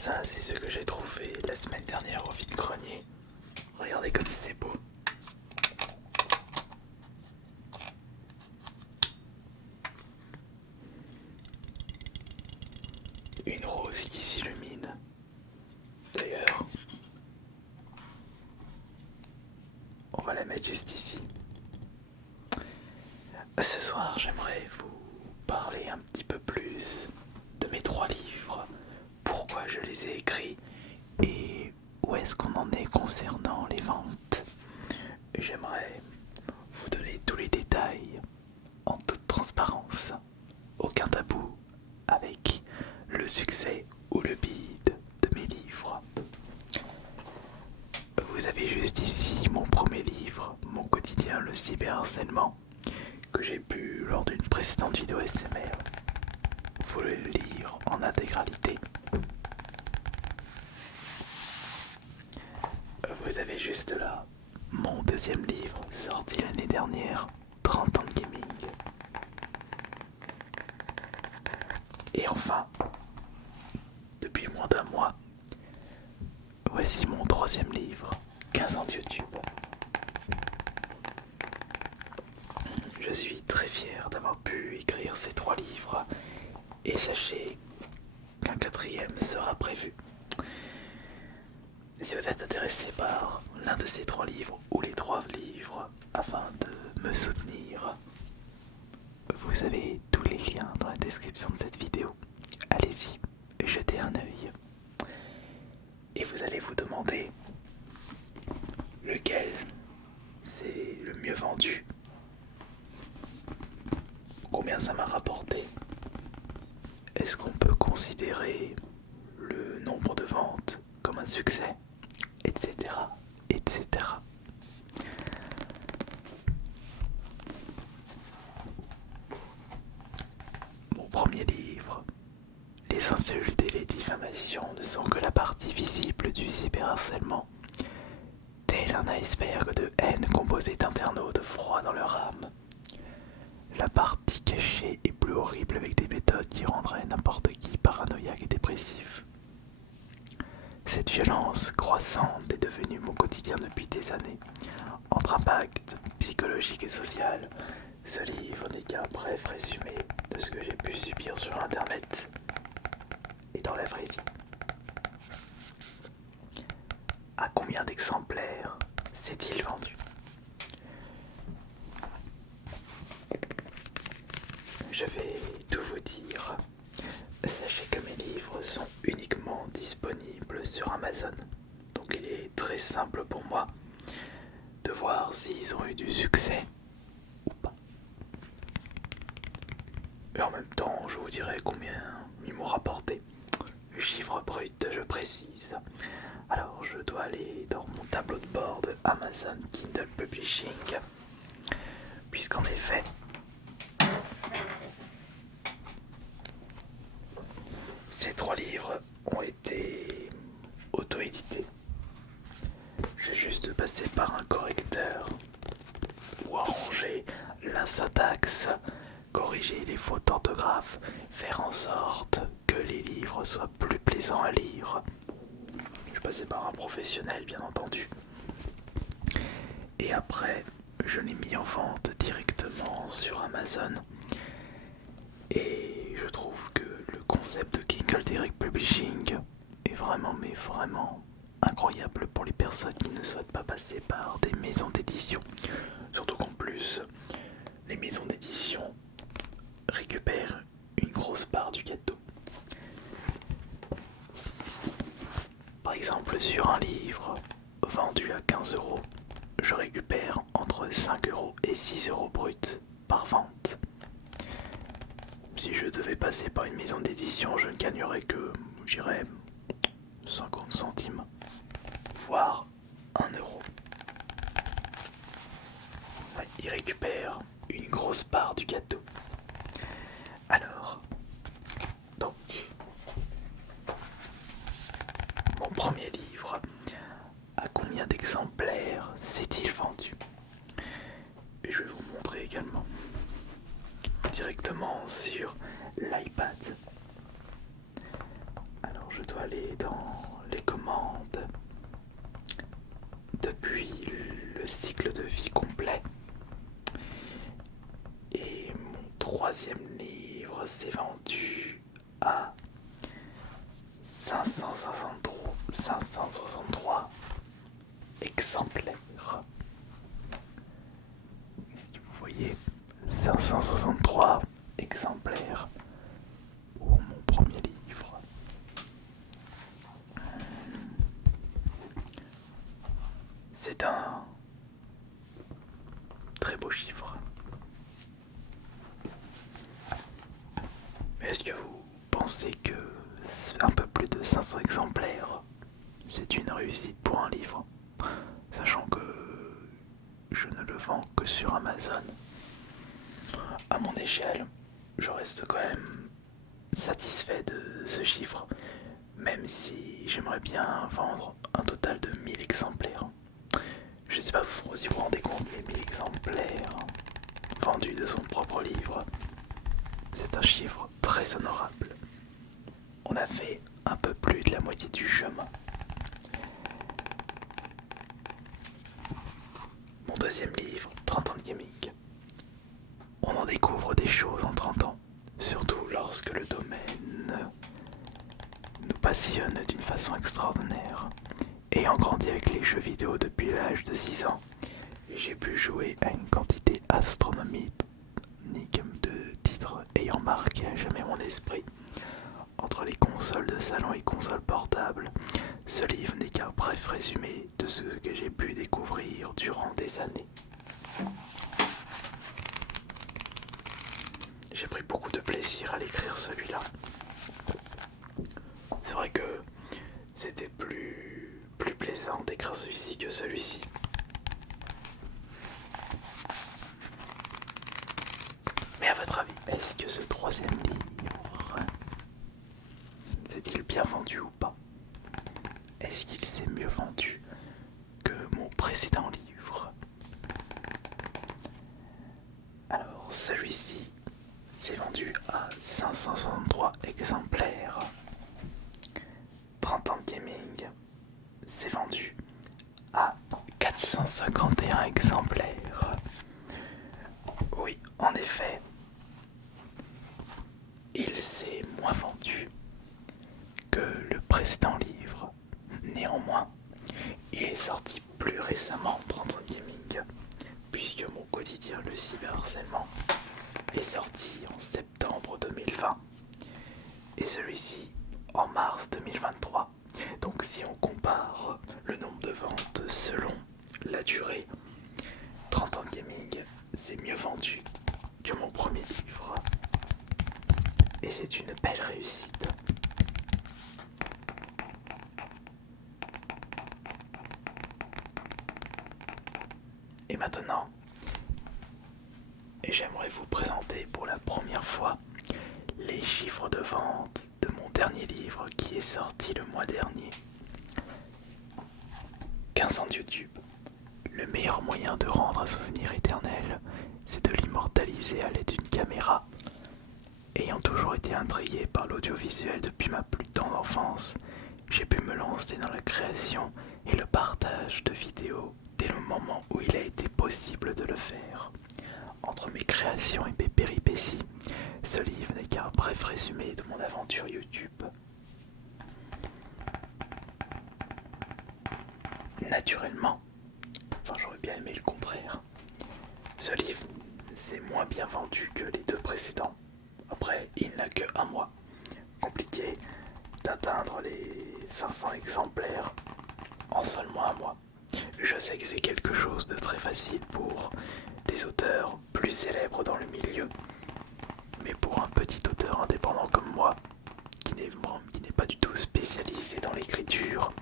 Ça, c'est ce que j'ai trouvé la semaine dernière au vide-grenier. Regardez comme c'est beau. Une rose qui s'illumine. D'ailleurs, on va la mettre juste ici. Ce soir, j'aimerais vous parler un petit peu plus de mes 3 livres, pourquoi je les ai écrits et où est-ce qu'on en est concernant les ventes. J'aimerais vous donner tous les détails en toute transparence, aucun tabou avec le succès ou le bide de mes livres. Vous avez juste ici mon premier livre, mon quotidien, le cyberharcèlement, que j'ai pu lors d'une précédente vidéo SMR. Vous pouvez le lire en intégralité. Vous avez juste là mon deuxième livre, sorti l'année dernière, 30 ans de gaming. Et enfin, depuis moins d'un mois, voici mon troisième livre, 15 ans de YouTube. Je suis très fier d'avoir pu écrire ces 3 livres et sachez qu'un 4e sera prévu. Si vous êtes intéressé par l'un de ces 3 livres ou les 3 livres afin de me soutenir, vous avez tous les liens dans la description de cette vidéo. Allez-y, jetez un œil. Et vous allez vous demander lequel c'est le mieux vendu, combien ça m'a rapporté. Est-ce qu'on peut considérer le nombre de ventes comme un succès, etc., etc. Mon premier livre, les insultes et les diffamations ne sont que la partie visible du cyberharcèlement. Tel un iceberg de haine composé d'internautes froids dans leur âme. La partie cachée est plus horrible avec des méthodes qui rendraient n'importe qui paranoïaque et dépressif. Cette violence croissante est devenue mon quotidien depuis des années. Entre impact psychologique et social, ce livre n'est qu'un bref résumé de ce que j'ai pu subir sur internet et dans la vraie vie. À combien d'exemplaires s'est-il vendu? Je vais tout vous dire. Sachez que mes livres sont uniquement disponibles sur Amazon. Donc il est très simple pour moi de voir s'ils ont eu du succès ou pas. Et en même temps, je vous dirai combien ils m'ont rapporté. Le chiffre brut, je précise. Alors, je dois aller dans mon tableau de bord de Amazon Kindle Publishing, puisqu'en effet, ces 3 livres ont été auto-édités. J'ai juste passé par un correcteur ou arranger la syntaxe, corriger les fautes d'orthographe, faire en sorte que les livres soient plus plaisants à lire. Je passais par un professionnel, bien entendu. Et après, je l'ai mis en vente directement sur Amazon. Et je trouve que le concept de Kindle Direct Publishing est vraiment, mais vraiment incroyable pour les personnes qui ne souhaitent pas passer par des maisons d'édition. Surtout qu'en plus, les maisons d'édition récupèrent une grosse part du gâteau. Par exemple, sur un livre vendu à 15 €, je récupère entre 5 € et 6 € brut par vente. Si je devais passer par une maison d'édition, je ne gagnerais que, je dirais, 50 centimes, voire 1 €. Ouais, ils récupèrent une grosse part du gâteau. Alors, donc, mon premier livre, à combien d'exemplaires s'est-il vendu? Et je vais vous montrer également directement sur l'iPad. Alors, je dois aller dans les commandes. Depuis le cycle de vie complet. Et mon troisième livre s'est vendu à 563 exemplaires. Si vous voyez, 563 exemplaires pour mon premier livre. C'est un très beau chiffre. Est-ce que vous pensez que un peu plus de 500 exemplaires, c'est une réussite pour un livre, sachant que je ne le vends que sur Amazon? À mon échelle, je reste quand même satisfait de ce chiffre, même si j'aimerais bien vendre un total de 1000 exemplaires. Je ne sais pas si vous vous rendez compte, mais 1000 exemplaires vendus de son propre livre, c'est un chiffre très honorable. On a fait un peu plus de la moitié du chemin. Mon deuxième livre, 30 ans de gaming. On en découvre des choses en 30 ans, surtout lorsque le domaine nous passionne d'une façon extraordinaire. Ayant grandi avec les jeux vidéo depuis l'âge de 6 ans, j'ai pu jouer à une quantité astronomique de titres ayant marqué à jamais mon esprit. Entre les consoles de salon et consoles portables, ce livre n'est qu'un bref résumé de ce que j'ai pu découvrir durant des années. J'ai pris beaucoup de plaisir à l'écrire celui-là. C'est vrai que c'était plus plaisant d'écrire celui-ci que celui-ci. Mais à votre avis, est-ce que ce troisième livre s'est-il bien vendu ou pas? Est-ce qu'il s'est mieux vendu que mon précédent livre? Alors, celui-ci s'est vendu à 563 exemplaires. 30 ans de gaming s'est vendu à 451 exemplaires. Oui, en effet, il s'est moins vendu que le précédent livre. Néanmoins, il est sorti plus récemment, 30 ans de gaming, puisque mon quotidien, le cyberharcèlement, est sorti en septembre 2020 et celui-ci en mars 2023. Donc si on compare le nombre de ventes selon la durée, 30 ans de gaming, c'est mieux vendu que mon premier livre. Et c'est une belle réussite. Et maintenant, j'aimerais vous présenter pour la première fois les chiffres de vente de mon dernier livre qui est sorti le mois dernier. 15 ans de YouTube. Le meilleur moyen de rendre un souvenir éternel, c'est de l'immortaliser à l'aide d'une caméra. Ayant toujours été intrigué par l'audiovisuel depuis ma plus tendre enfance, j'ai pu me lancer dans la création et le partage de vidéos dès le moment où il a été possible de le faire. Entre mes créations et mes péripéties, ce livre n'est qu'un bref résumé de mon aventure YouTube. Naturellement, j'aurais bien aimé le contraire, ce livre s'est moins bien vendu que les deux précédents. Après, il n'a que un mois. Compliqué d'atteindre les 500 exemplaires en seulement un mois. Je sais que c'est quelque chose de très facile pour des auteurs plus célèbres dans le milieu. Mais pour un petit auteur indépendant comme moi, qui n'est pas du tout spécialisé dans l'écriture,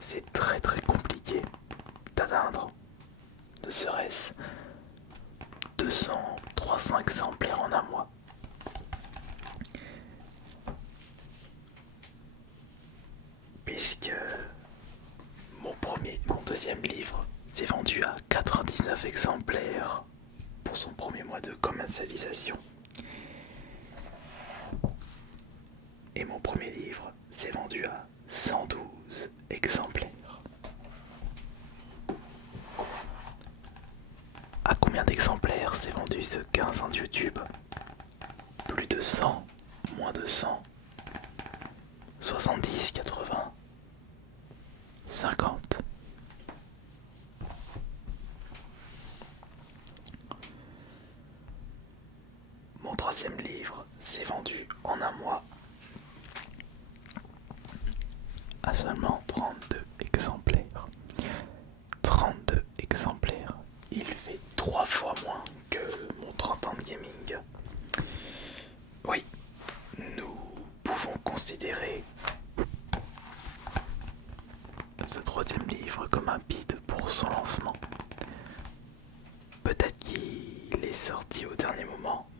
c'est très compliqué d'atteindre ne serait-ce 200, 300 exemplaires en un mois. Puisque mon deuxième livre s'est vendu à 99 exemplaires pour son premier mois de commercialisation. Et mon mon premier livre s'est vendu à 112 exemplaires. À combien d'exemplaires s'est vendu ce 15 ans de YouTube? Plus de 100, moins de 100, 70, 80, 50. Mon troisième livre s'est vendu en un mois à seulement 32 exemplaires. 32 exemplaires. Il fait 3 fois moins que mon 30 ans de gaming. Oui, nous pouvons considérer ce troisième livre comme un bide pour son lancement. Peut-être qu'il est sorti au dernier moment,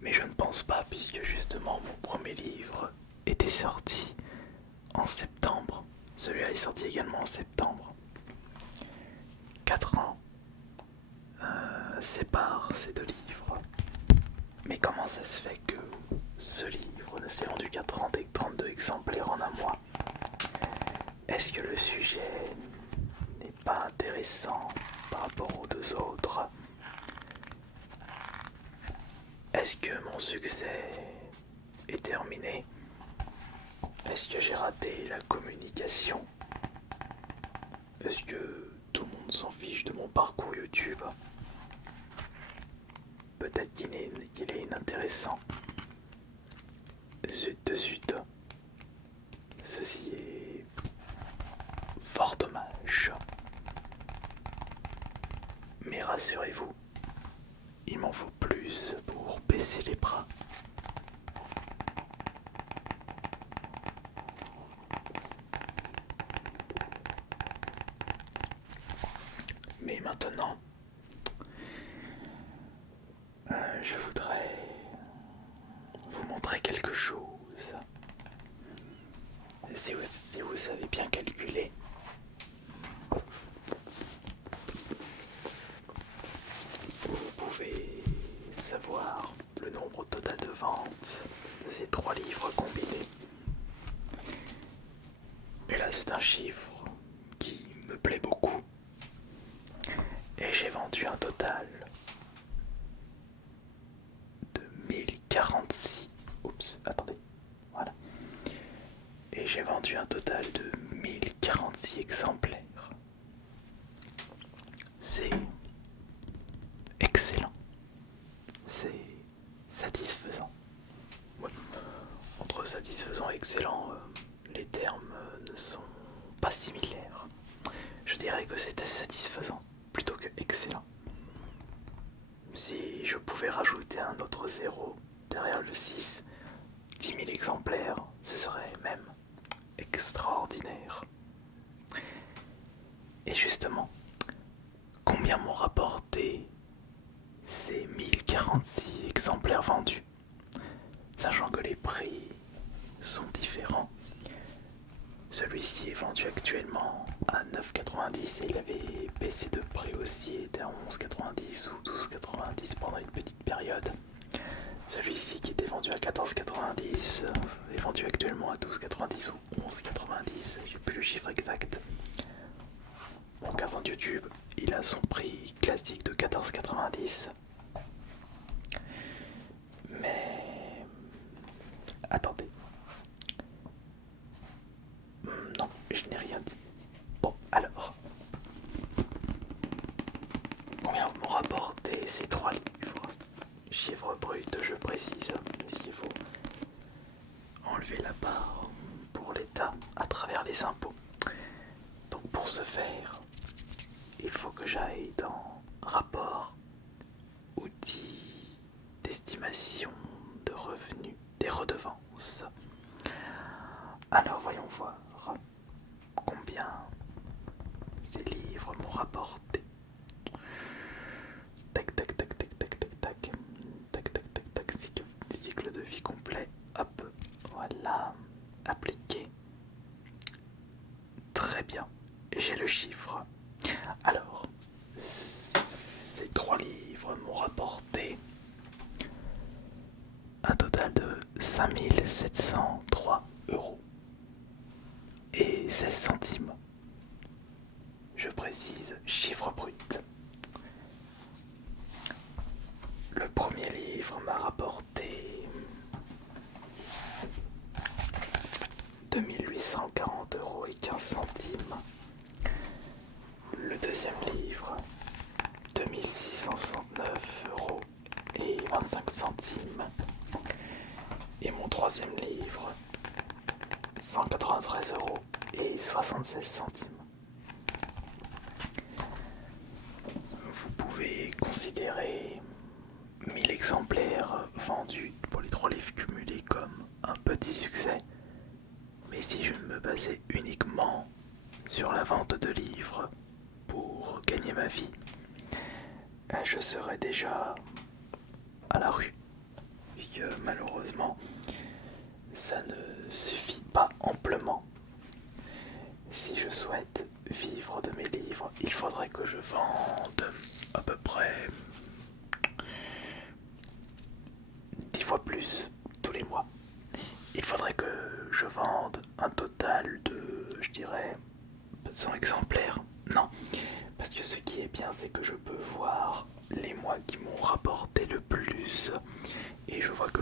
mais je ne pense pas, puisque justement mon premier livre était sorti en septembre. Celui-là est sorti également en septembre. 4 ans séparent ces deux livres. Mais comment ça se fait que ce livre ne s'est vendu qu'à 32 exemplaires en un mois? Est-ce que le sujet n'est pas intéressant par rapport aux deux autres? Est-ce que mon succès est terminé? Est-ce que j'ai raté la communication? Est-ce que tout le monde s'en fiche de mon parcours YouTube? Peut-être qu'il est inintéressant. Zut de zut. Ceci est fort dommage. Mais rassurez-vous, il m'en faut plus pour baisser les bras. Mais maintenant, je voudrais vous montrer quelque chose. Si vous savez bien calculer, vous pouvez savoir le nombre total de ventes de ces 3 livres combinés. Et là, c'est un chiffre qui me plaît beaucoup. Et j'ai vendu un total de 1046. Oups, attendez. Voilà. Et j'ai vendu un total de 1046 exemplaires. C'est excellent. C'est satisfaisant. Ouais. Entre satisfaisant et excellent, les termes ne sont pas similaires. Je dirais que c'était satisfaisant plutôt que excellent. Si je pouvais rajouter un autre zéro derrière le 6, 10 000 exemplaires, ce serait même extraordinaire. Et justement, combien m'ont rapporté ces 1046 exemplaires vendus, sachant que les prix sont différents? Celui-ci est vendu actuellement à 9,90 et il avait baissé de prix aussi, il était à 11,90 ou 12,90 pendant une petite période. Celui-ci qui était vendu à 14,90 est vendu actuellement à 12,90 ou 11,90, j'ai plus le chiffre exact. Mon 15 ans de YouTube, il a son prix classique de 14,90. Mais attendez. Non, je n'ai rien dit. Bon, alors. Combien m'ont rapporté ces 3 livres? Chiffre brut, je précise, s'il faut enlever la part pour l'État à travers les impôts. Donc pour ce faire, il faut que j'aille dans rapport, outils d'estimation de revenus des redevances. Alors voyons voir combien ces livres m'ont rapporté. Tac tac tac tac tac tac tac tac tac tac tac, cycle de vie complet. Hop, voilà, appliqué. Très bien, j'ai le chiffre. Alors, ces 3 livres m'ont rapporté un total de 5 703 euros et 16 centimes. Je précise, chiffre brut. Le premier livre m'a rapporté 2840 euros et 15 centimes. Le deuxième livre, 2669 euros et 25 centimes. Et mon troisième livre, 193 euros et 76 centimes. Vous pouvez considérer 1000 exemplaires vendus pour les 3 livres cumulés comme un petit succès. Mais si je me basais uniquement sur la vente de livres pour gagner ma vie, je serais déjà à la rue. Puisque malheureusement, ça ne suffit pas amplement. Si je souhaite vivre de mes livres, il faudrait que je vende à peu près 10 fois plus tous les mois. Il faudrait que je vende un total de, je dirais, 100 exemplaires. Non, parce que ce qui est bien, c'est que je peux voir les mois qui m'ont rapporté le plus. Et je vois que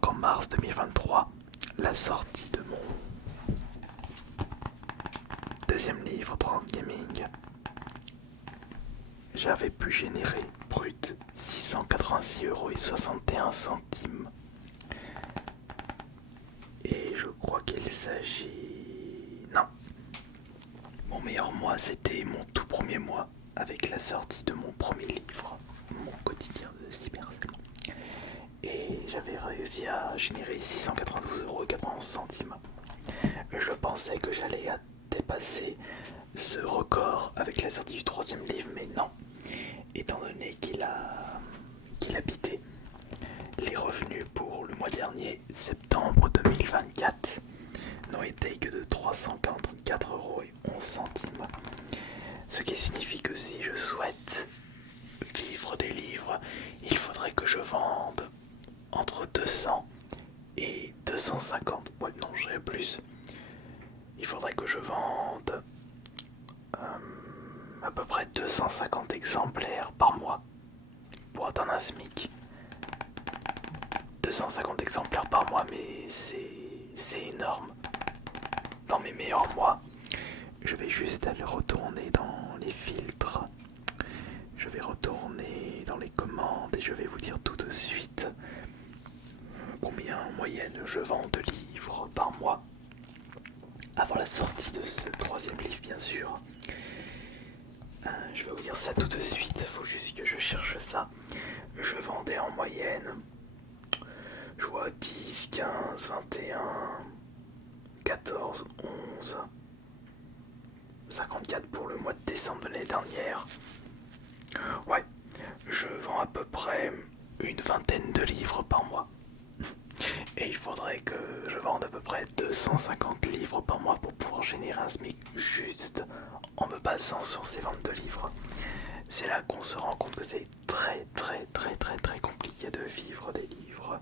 qu'en mars 2023, la sortie de mon deuxième livre, Drone Gaming, j'avais pu générer brut 686 euros et 61 centimes. Et je crois qu'il s'agit... Non. Mon meilleur mois, c'était mon tout premier mois avec la sortie de mon premier livre, mon quotidien de cyberharcèlement. Et j'avais réussi à générer 692 euros et 91 centimes. Je pensais que j'allais dépasser ce record avec la sortie du troisième livre, mais non. Étant donné qu'il a bité, les revenus pour le mois dernier, septembre 2024, n'ont été que de 344 euros et 11 centimes. Ce qui signifie que si je souhaite vivre des livres, il faudrait que je vende entre 200 et 250. Ouais, non, j'irai plus. Il faudrait que je vende à peu près 250 exemplaires par mois pour atteindre un SMIC. 250 exemplaires par mois, mais c'est énorme. Dans mes meilleurs mois, je vais juste aller retourner dans les filtres. Je vais retourner dans les commandes et je vais vous dire tout de suite combien en moyenne je vends de livres par mois. Avant la sortie de ce troisième livre, bien sûr. Je vais vous dire ça tout de suite, il faut juste que je cherche ça. Je vendais en moyenne, je vois 10, 15, 21, 14, 11, 54 pour le mois de décembre de l'année dernière. Ouais, je vends à peu près une vingtaine de livres par mois. Et il faudrait que je vende à peu près 250 livres par mois pour pouvoir générer un SMIC juste en me basant sur ces ventes de livres. C'est là qu'on se rend compte que c'est très compliqué de vivre des livres.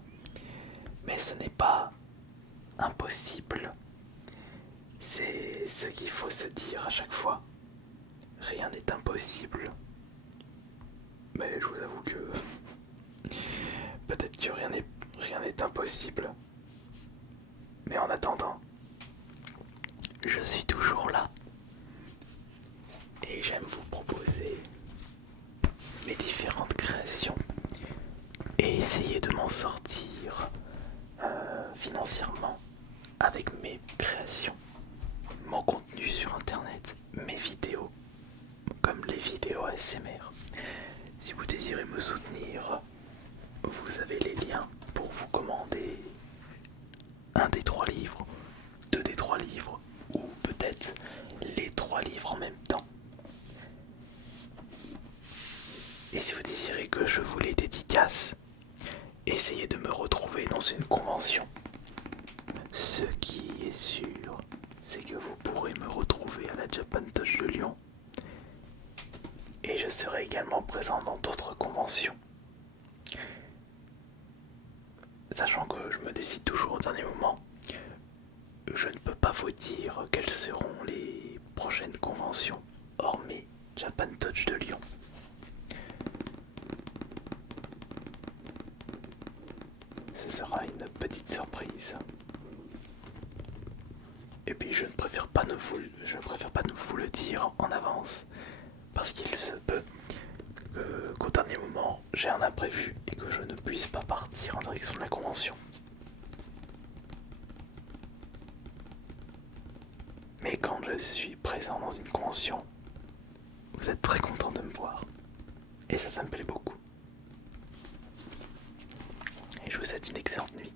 Mais ce n'est pas impossible. C'est ce qu'il faut se dire à chaque fois. Rien n'est impossible. Mais je vous avoue que peut-être que rien n'est impossible. Mais en attendant, je suis toujours là. Et j'aime vous proposer mes différentes créations et essayer de m'en sortir financièrement avec mes créations, mon contenu sur internet, mes vidéos, comme les vidéos ASMR. Si vous désirez me soutenir, vous avez les liens pour vous commander un des 3 livres, 2 des 3 livres, ou peut-être les 3 livres en même temps. Et si vous désirez que je vous les dédicace, essayez de me retrouver dans une convention. Ce qui est sûr, c'est que vous pourrez me retrouver à la Japan Touch de Lyon. Et je serai également présent dans d'autres conventions. Sachant que je me décide toujours au dernier moment. pas vous dire quelles seront les prochaines conventions, hormis Japan Touch de Lyon. Ce sera une petite surprise. Et puis je ne préfère pas ne vous le dire en avance, parce qu'il se peut qu'au dernier moment j'ai un imprévu et que je ne puisse pas partir en direction de la convention. Mais quand je suis présent dans une convention, vous êtes très content de me voir. Et ça me plaît beaucoup. Et je vous souhaite une excellente nuit.